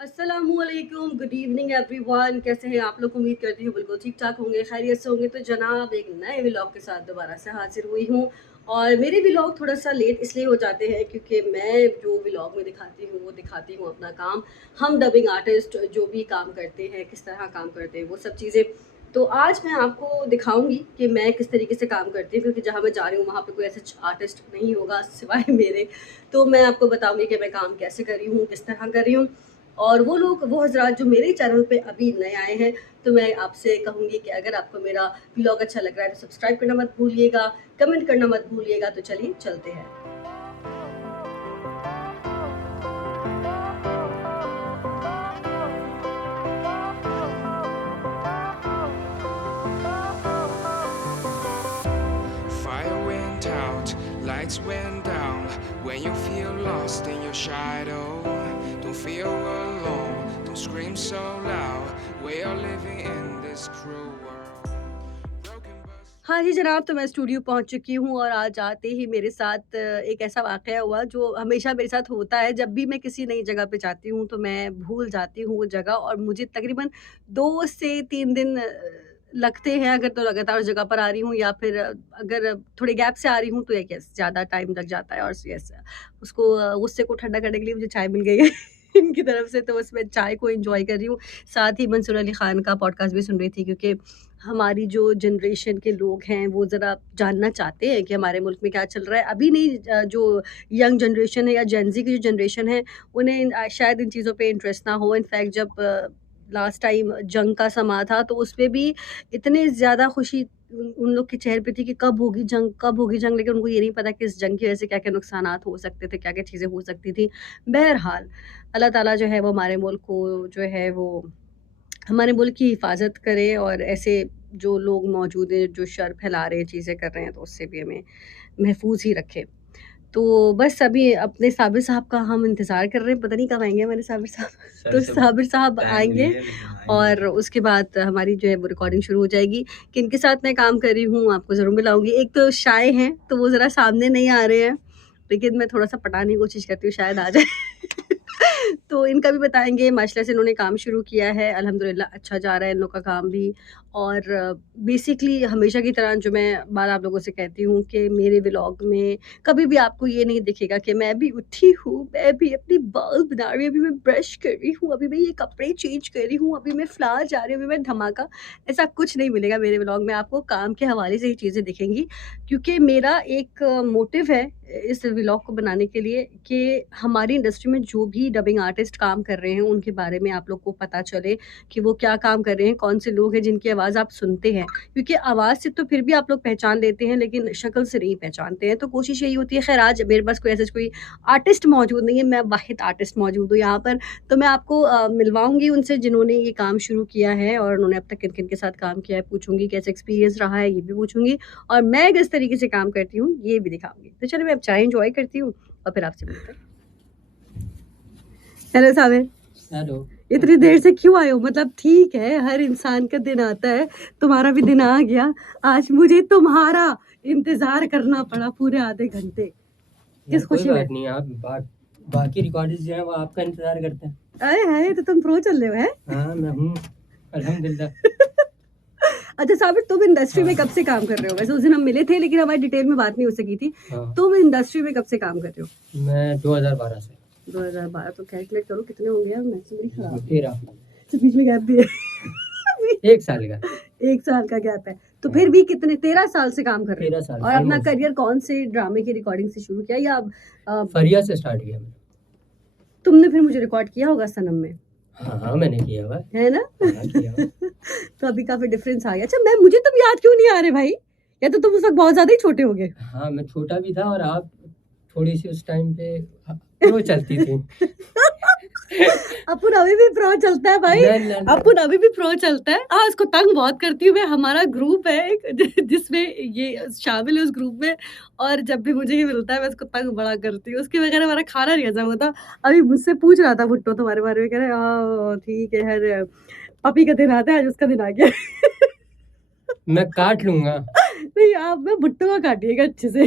अस्सलामुअलैकुम, good evening everyone. कैसे हैं आप लोग? उम्मीद करती हूँ बिल्कुल ठीक ठाक होंगे, खैरियत से होंगे। तो जनाब एक नए व्लॉग के साथ दोबारा से हाजिर हुई हूँ। और मेरे व्लॉग थोड़ा सा लेट इसलिए हो जाते हैं क्योंकि मैं जो व्लॉग में दिखाती हूँ वो दिखाती हूँ अपना काम। हम डबिंग आर्टिस्ट जो भी काम करते हैं, किस तरह काम करते हैं, वो सब चीज़ें। तो आज मैं आपको दिखाऊंगी कि मैं किस तरीके से काम करती हूँ, क्योंकि जहाँ मैं जा रही हूँ वहाँ पे कोई ऐसा आर्टिस्ट नहीं होगा सिवाय मेरे। तो मैं आपको बताऊंगी कि मैं काम कैसे कर रही हूँ, किस तरह कर रही हूँ। और वो लोग, वो हज़रात जो मेरे चैनल पे अभी नए आए हैं, तो मैं आपसे कहूँगी कि अगर आपको मेरा व्लॉग अच्छा लग रहा है तो सब्सक्राइब करना मत भूलिएगा, कमेंट करना मत भूलिएगा। तो चलिए चलते हैं। Fire went out, lights went down. When you feel lost in your shadow, don't feel alone, don't scream so loud. We are living in this cruel world. Broken bus. हाँ जी जनाब, तो मैं स्टूडियो पहुँच चुकी हूँ और आज आते ही मेरे साथ एक ऐसा वाक़या हुआ जो हमेशा मेरे साथ होता है। जब भी मैं किसी नई जगह पे जाती हूँ तो मैं भूल जाती हूँ वो जगह, और मुझे तकरीबन 2 से 3 दिन लगते हैं अगर तो लगातार उस जगह पर आ रही हूँ, या फिर अगर थोड़े गैप से आ रही हूँ तो एक यस ज़्यादा टाइम लग जाता है। और यस, उसको गुस्से को ठंडा करने के लिए मुझे चाय मिल गई है इनकी तरफ से, तो बस मैं चाय को एन्जॉय कर रही हूँ। साथ ही मंसूर अली ख़ान का पॉडकास्ट भी सुन रही थी, क्योंकि हमारी जो जनरेशन के लोग हैं वो ज़रा जानना चाहते हैं कि हमारे मुल्क में क्या चल रहा है। अभी नहीं, जो यंग जनरेशन है या जेन ज़ी की जो जनरेशन है, उन्हें शायद इन चीज़ों पे इंटरेस्ट ना हो। इनफैक्ट जब लास्ट टाइम जंग का समा था तो उसपे भी इतने ज़्यादा खुशी उन उन लोग के चेहरे पे थी कि कब होगी जंग, कब होगी जंग, लेकिन उनको ये नहीं पता कि इस जंग की वज़ह से क्या-क्या नुकसानात हो सकते थे, क्या-क्या चीज़ें हो सकती थी। बहरहाल, अल्लाह ताला जो है वो हमारे मुल्क को जो है वो हमारे मुल्क की हिफ़ाज़त करे, और ऐसे जो लोग मौजूद हैं, जो शर फैला रहे हैं, चीज़ें कर रहे हैं, तो उससे भी हमें महफूज़ ही रखे। तो बस अभी अपने साबिर साहब का हम इंतज़ार कर रहे हैं, पता नहीं कब आएँगे हमारे साबिर साहब। सर तो से साबिर साहब टाइम मिली आएँगे है लेकिन आएँगे और ज़रूर। उसके बाद हमारी जो है वो रिकॉर्डिंग शुरू हो जाएगी। किनके साथ मैं काम कर रही हूँ, आपको ज़रूर मिलाऊँगी। एक तो शाय हैं, तो वो ज़रा सामने नहीं आ रहे हैं, लेकिन मैं थोड़ा-सा पटाने की कोशिश करती हूँ, शायद आ जाए। तो इनका भी बताएँगे, माशाल्लाह से इन्होंने काम शुरू किया है, अल्हम्दुलिल्लाह अच्छा जा रहा है इन लोग का काम भी। और बेसिकली हमेशा की तरह जो मैं बात आप लोगों से कहती हूँ कि मेरे व्लॉग में कभी भी आपको ये नहीं दिखेगा कि मैं अभी उठी हूँ, मैं अभी अपने बाल बना रही हूँ, अभी मैं ब्रश कर रही हूँ, अभी मैं ये कपड़े चेंज कर रही हूँ, अभी मैं फ्लावर जा रही हूँ, अभी मैं धमाका। ऐसा कुछ नहीं मिलेगा मेरे व्लॉग में आपको, काम के हवाले से ही चीज़ें दिखेंगी। क्योंकि मेरा एक मोटिव है इस व्लॉग को बनाने के लिए कि हमारी इंडस्ट्री में जो भी डबिंग आर्टिस्ट काम कर रहे हैं उनके बारे में आप लोग को पता चले कि वो क्या काम कर रहे हैं, कौन से लोग हैं जिनकी आवाज़ आप सुनते हैं। क्योंकि आवाज़ से तो फिर भी आप लोग पहचान लेते हैं, लेकिन शक्ल से नहीं पहचानते हैं। तो कोशिश यही होती है, खैर आज मेरे पास कोई ऐसा कोई आर्टिस्ट मौजूद नहीं है, मैं वाहिद आर्टिस्ट मौजूद हूँ यहाँ पर। तो मैं आपको मिलवाऊँगी उनसे जिन्होंने ये काम शुरू किया है और उन्होंने अब तक किन-किन के साथ काम किया है, पूछूँगी कैसा एक्सपीरियंस रहा है, ये भी पूछूँगी। और मैं किस तरीके से काम करती हूँ, ये भी दिखाऊँगी। तो चलिए मैं अब चाय एन्जॉय करती हूँ और फिर आपसे मिलते हैं। Hello Sabir, hello. इतनी देर से क्यों आए हो? मतलब ठीक है, हर इंसान का दिन आता है, तुम्हारा भी दिन आ गया। आज मुझे तुम्हारा इंतज़ार करना पड़ा पूरे आधे घंटे। यार किस कोई खुशी में? बात नहीं, आप बाकी रिकॉर्डिस्ट जो हैं वो आपका इंतज़ार करते हैं। आए हाय! तो तुम प्रो चल रहे हो, हैं? हाँ, मैं हूँ, अल्हम्दुलिल्लाह। अच्छा साबिर, तुम इंडस्ट्री में हाँ, कब से काम कर रहे हो? वैसे उस दिन हम मिले थे लेकिन हमारी डिटेल में बात नहीं हो सकी थी। हाँ, तुम इंडस्ट्री में कब से काम कर रहे हो? मैं 2012 से। 2012, तो कैलकुलेट करो कितने हो गए यार, मैथ्स मेरी खराब है। 13, तो बीच में गैप भी है। 1 साल का। 1 साल का गैप है। तो हाँ, फिर भी कितने 13 साल से काम कर रहे 13 हो? साल और अपना ऑलमोस्ट। करियर कौन से ड्रामे की रिकॉर्डिंग से शुरू किया, या अ, फरिया से स्टार्ट किया मैंने। तुमने फिर मुझे रिकॉर्ड किया होगा सनम में, हाँ, हाँ, मैंने किया हुआ है। है ना? हाँ, किया हुआ है। तो अभी काफ़ी डिफरेंस आ गया। अच्छा, मैं मुझे तुम याद क्यों नहीं आ रहे भाई? या तो तुम उस वक़्त बहुत ज़्यादा ही छोटे हो गए? हाँ, मैं छोटा भी था और आप थोड़ी-सी उस टाइम पे प्रो चलती थी। अपुन अभी भी प्रो चलता है भाई। नहीं, नहीं, नहीं। अपुन अभी भी प्रो चलता है। हाँ, उसको तंग बहुत करती हूँ मैं। हमारा ग्रुप है एक जिसमें ये शामिल है उस ग्रुप में, और जब भी मुझे ये मिलता है मैं उसको तंग बड़ा करती हूँ। उसके बगैर हमारा खाना नहीं हज़म होता। अभी मुझसे पूछ रहा था भुट्टो तुम्हारे बारे में, कह रहा है ठीक है, हर पपी का दिन आता है, आज उसका दिन आ गया। मैं काट लूँगा। नहीं, आप मैं भुट्टो का काटिएगा अच्छे से।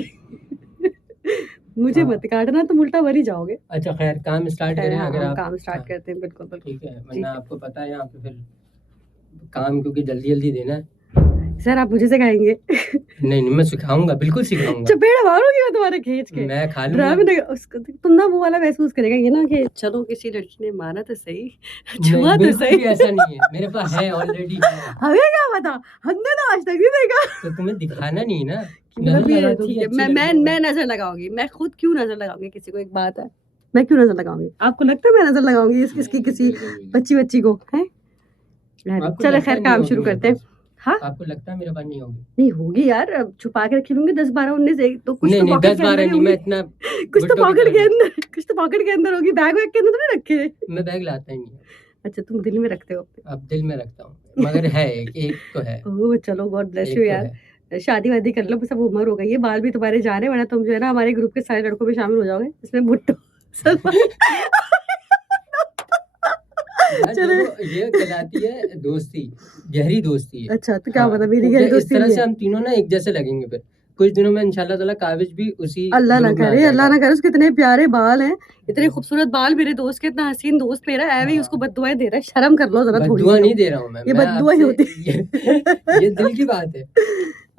मुझे हाँ। मत काटना, तुम उल्टा मर ही जाओगे। अच्छा खैर काम स्टार्ट खैर, करें हाँ, अगर हम आप। काम स्टार्ट हाँ, करते हैं, बिल्कुल बिल्कुल। ठीक है, जी। वरना आपको पता है यहाँ पे फिर काम क्योंकि जल्दी जल्दी देना है। सर आप मुझे सिखाएंगे? नहीं नहीं मैं सिखाऊंगा, बिल्कुल सिखाऊंगा। चपेड़ा मारूंगी मैं तुम्हारे खींच के। मैं खा लूंगा। ड्रामे नहीं उसको, तुम ना वो वाला महसूस करेगा ये ना कि चलो किसी लड़की ने मारा तो सही, छुआ नहीं तो बिल्कुल सही। भी ऐसा नहीं है, मेरे पास है ऑलरेडी। हमें क्या पता, हमने तो आज तक नहीं देखा। तो तुम्हें दिखाना नहीं ना, कि नजर मतलब लगा ये दो कि ठीक है, अच्छी मैं लड़कियों को। मैं नजर लगाऊंगी। मैं खुद क्यों नजर लगाऊंगी किसी को? एक बात है, मैं क्यों नजर लगाऊंगी? आपको लगता है मैं नजर लगाऊंगी इसकी किसी बिल्कुल, बिल्कुल। बच्ची को? है आपको चलो लगता खैर है नहीं काम होगी शुरू मेरे करते हैं। पास? हाँ आपको लगता है मेरे पास नहीं होगी? नहीं होगी यार, अब छुपा के रखी होंगी 10 12 19 एक तो कुछ नहीं तो नहीं पॉकेट 10 के अंदर 12 ही नहीं, मैं होंगी। इतना कुछ तो गुड्डों की पॉकेट तरह के नहीं। अंदर, कुछ तो पॉकेट के अंदर होगी, बैग वैग के अंदर तो नहीं रखे। मैं बैग लाता ही नहीं है। अच्छा तुम दिल में रखते हो? अब दिल में रखता हूँ, मगर है एक तो है। ओह चलो गॉड ब्लेस एक यू तो यार। है। शादी वादी कर लो, बस अब उम्र हो गई है, बाल भी तुम्हारे जा रहे हैं, वरना तुम जो है ना हमारे ग्रुप के सारे लड़कों में शामिल हो जाओगे, इसमें भुट्टो सलमान। यार चले देखो ये कहलाती है दोस्ती, गहरी दोस्ती है। अच्छा तो क्या हाँ, पता मेरी तो गहरी इस दोस्ती तरह नहीं से है। हम तीनों ना एक जैसे लगेंगे फिर कुछ दिनों में इंशाल्लाह ताला। काविज भी उसी अल्लाह ना ग्रुप में आ करे, अल्लाह जाएगा। ना करे, उसके इतने प्यारे बाल हैं, इतने खूबसूरत बाल, मेरे दोस्त के, इतना हसीन दोस्त मेरा है, भी हाँ। उसको बद्दुआएं दे रहा है। शर्म कर लो जरा थोड़ी बद्दुआ सी। नहीं दे रहा हूँ ये मैं बद्दुआ ही आपसे होती ये दिल की बात है।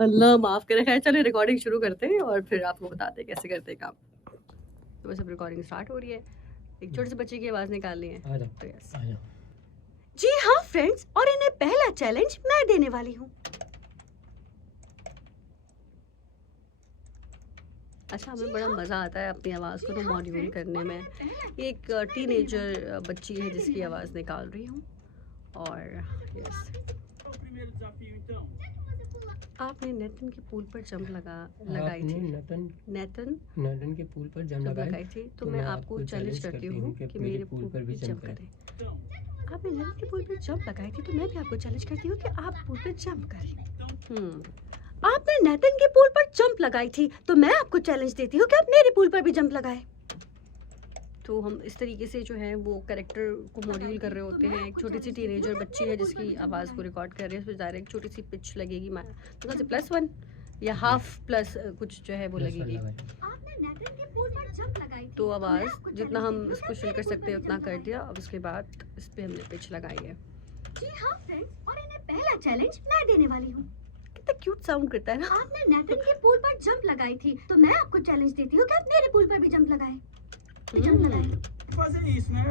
अल्लाह माफ करे। खैर चलो रिकॉर्डिंग शुरू करते हैं और फिर आपको बताते हैं कैसे करते हैं काम। तो बस अब रिकॉर्डिंग स्टार्ट हो रही है, एक छोटे से बच्चे की आवाज निकालनी है। आ जाओ, तो यस आ जाओ। जी हाँ फ्रेंड्स, और इन्हें पहला चैलेंज मैं देने वाली हूँ। अच्छा हमें बड़ा मज़ा आता है अपनी आवाज़ को तो मॉड्यूल करने में। एक टीनेजर बच्ची है जिसकी आवाज़ निकाल रही हूँ। और यस आपने नेतन के पुल पर जंप लगाई आपने थी। नटन के पुल पर जंप लगाई थी तो मैं आपको चैलेंज करती हूँ कि मेरे पुल पर भी जंप करें। आपने नेतन के पुल पर जंप लगाई थी तो मैं भी आपको चैलेंज करती हूँ कि आप पुल पर जंप करें। आपने नेतन के पुल पर जंप लगाई थी तो मैं आपको चैलेंज देती हूँ कि आप मेरे पुल पर भी जंप लगाएं। तो हम इस तरीके से जो है वो कैरेक्टर को मॉड्यूल कर रहे होते हैं। एक छोटी सी टीनेजर बच्ची है जिसकी आवाज़ को रिकॉर्ड कर रहे हैं, उसमें डायरेक्ट छोटी सी पिच लगेगी, मतलब +1 या हाफ प्लस कुछ जो है वो लगेगी। तो आवाज़ जितना हम इसको शुरू कर सकते हैं उतना कर दिया। अब उसके बाद इस पर हमने पिच लगाई है। जी हाँ फ्रेंड्स, और इन्हें पहला चैलेंज मैं देने वाली हूँ। कितना क्यूट साउंड करता है ना। आपने नेतन के पुल पर जंप लगाई थी तो मैं आपको चैलेंज देती हूँ कि आप मेरे पुल पर भी जंप लगाएं। Fazer isso, né?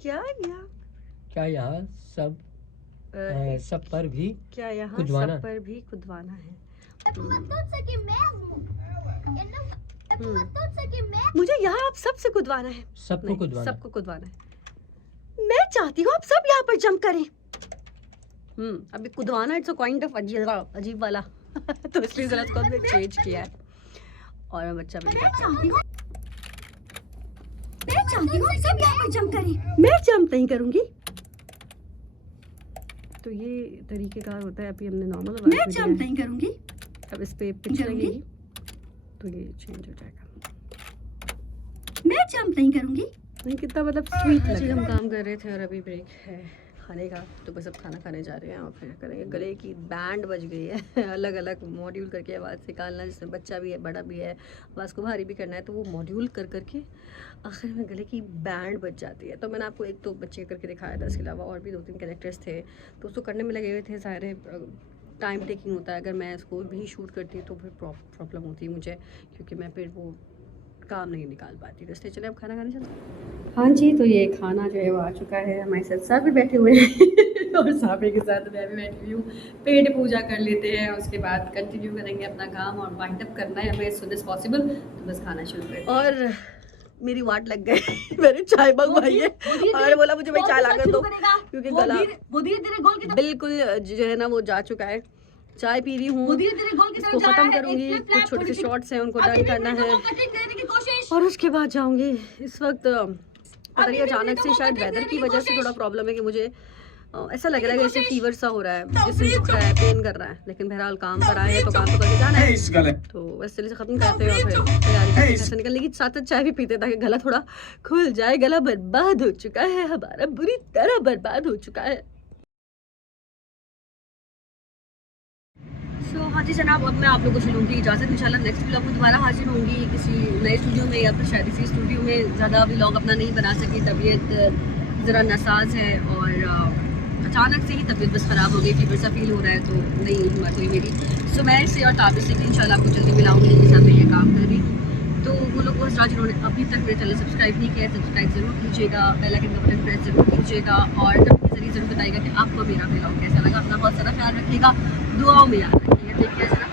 क्या क्या यहाँ सब सब पर भी क्या यहाँ कुदवाना? सब पर भी कुदवाना है। मुझे यहाँ आप सबसे कुदवाना है। सबको नहीं, कुदवाना। सबको कुदवाना है। मैं चाहती हूँ आप सब यहाँ पर जंप करें। अभी कुदवाना इट्स अ काइंड ऑफ अजीब वाला तो इसलिए जरा उसको हमने चेंज किया है। और बच्चा भी करता है। मैं चाहती हूँ सब यहाँ पर जंप करें। मैं जंप नहीं करूँगी। तो ये तरीकेकार होता है। अभी हमने नॉर्मल आवाज में जंप नहीं करूँगी। अब इस पे पिच लगेगी तो ये चेंज हो जाएगा। मैं जंप नहीं करूँगी। नहीं कितना मतलब स्वीट लग रहा है। हम काम कर रहे थे और अभी ब्रेक है खाने का, तो बस अब खाना खाने जा रहे हैं और फिर करेंगे। गले की बैंड बज गई है अलग अलग मॉड्यूल करके आवाज़ निकालना, जिसमें बच्चा भी है बड़ा भी है, आवाज़ को भारी भी करना है, तो वो मॉड्यूल कर करके आखिर में गले की बैंड बज जाती है। तो मैंने आपको एक तो बच्चे करके दिखाया था, इसके अलावा और भी 2-3 कैरेक्टर्स थे तो उसको करने में लगे हुए थे सारे। टाइम टेकिंग होता है, अगर मैं इसको भी शूट करती तो फिर प्रॉब्लम होती है मुझे, क्योंकि मैं फिर वो काम नहीं निकाल पाती। तो इसलिए चले अब खाना खाने चलते। हाँ जी, तो ये खाना जो है वो आ चुका है। हमारे साथ सर भी बैठे हुए हैं और साफे के साथ मैं भी बैठी हुई हूँ। पेट पूजा कर लेते हैं, उसके बाद कंटिन्यू करेंगे अपना काम और वाइंड अप करना है हमें सुन एज पॉसिबल। तो बस खाना शुरू करें। और मेरी वाट लग गई मैंने चाय मंगवाई है और बोला मुझे भाई चाय ला कर दो, क्योंकि गला बिल्कुल जो है ना वो जा चुका है। चाय पी रही हूँ, इसको ख़त्म करूँगी। कुछ छोटे से शॉर्ट्स हैं उनको डन करना है और उसके बाद जाऊँगी। इस वक्त पता नहीं अचानक से शायद वेदर की वजह से थोड़ा प्रॉब्लम है कि मुझे ऐसा लग रहा है कि जैसे फीवर सा हो रहा है, जिससे दुख रहा है, पेन कर रहा है। लेकिन बहरहाल काम पर आए हैं तो काम तो करके जाना है। तो बस जल्दी से ख़त्म करते हैं और फिर तैयारी से निकलने की। साथ साथ चाय भी पीते ताकि गला थोड़ा खुल जाए। गला बर्बाद हो चुका है हमारा, बुरी तरह बर्बाद हो चुका है। सो हाँ जी जनाब, अब मैं आप लोगों से लूँगी इजाज़त। इंशाल्लाह नेक्स्ट व्लॉग में दोबारा हाजिर होंगी किसी नए स्टूडियो में, या फिर शायद इसी स्टूडियो में। ज़्यादा व्लॉग अपना नहीं बना सकी, तबीयत ज़रा नासाज है और अचानक से ही तबीयत बस ख़राब हो गई, फीवर सा फील हो रहा है, तो नहीं हिम्मत हुई मेरी। सो मैं इससे और ताबिश से इंशाल्लाह आपको जल्दी मिलाऊंगी, जिनके साथ मैं ये काम कर रही हूँ। तो वो लोग वो हजरात जिन्होंने अभी तक मेरे चैनल सब्सक्राइब नहीं किया है, सब्सक्राइब ज़रूर कीजिएगा, बेल आइकन का बटन प्रेस ज़रूर कीजिएगा, और कमेंट के जरिए ज़रूर बताइएगा कि आपको मेरा व्लॉग कैसा लगा। अपना बहुत सारा ख्याल रखिएगा, दुआओं में याद रखिएगा। ठीक है।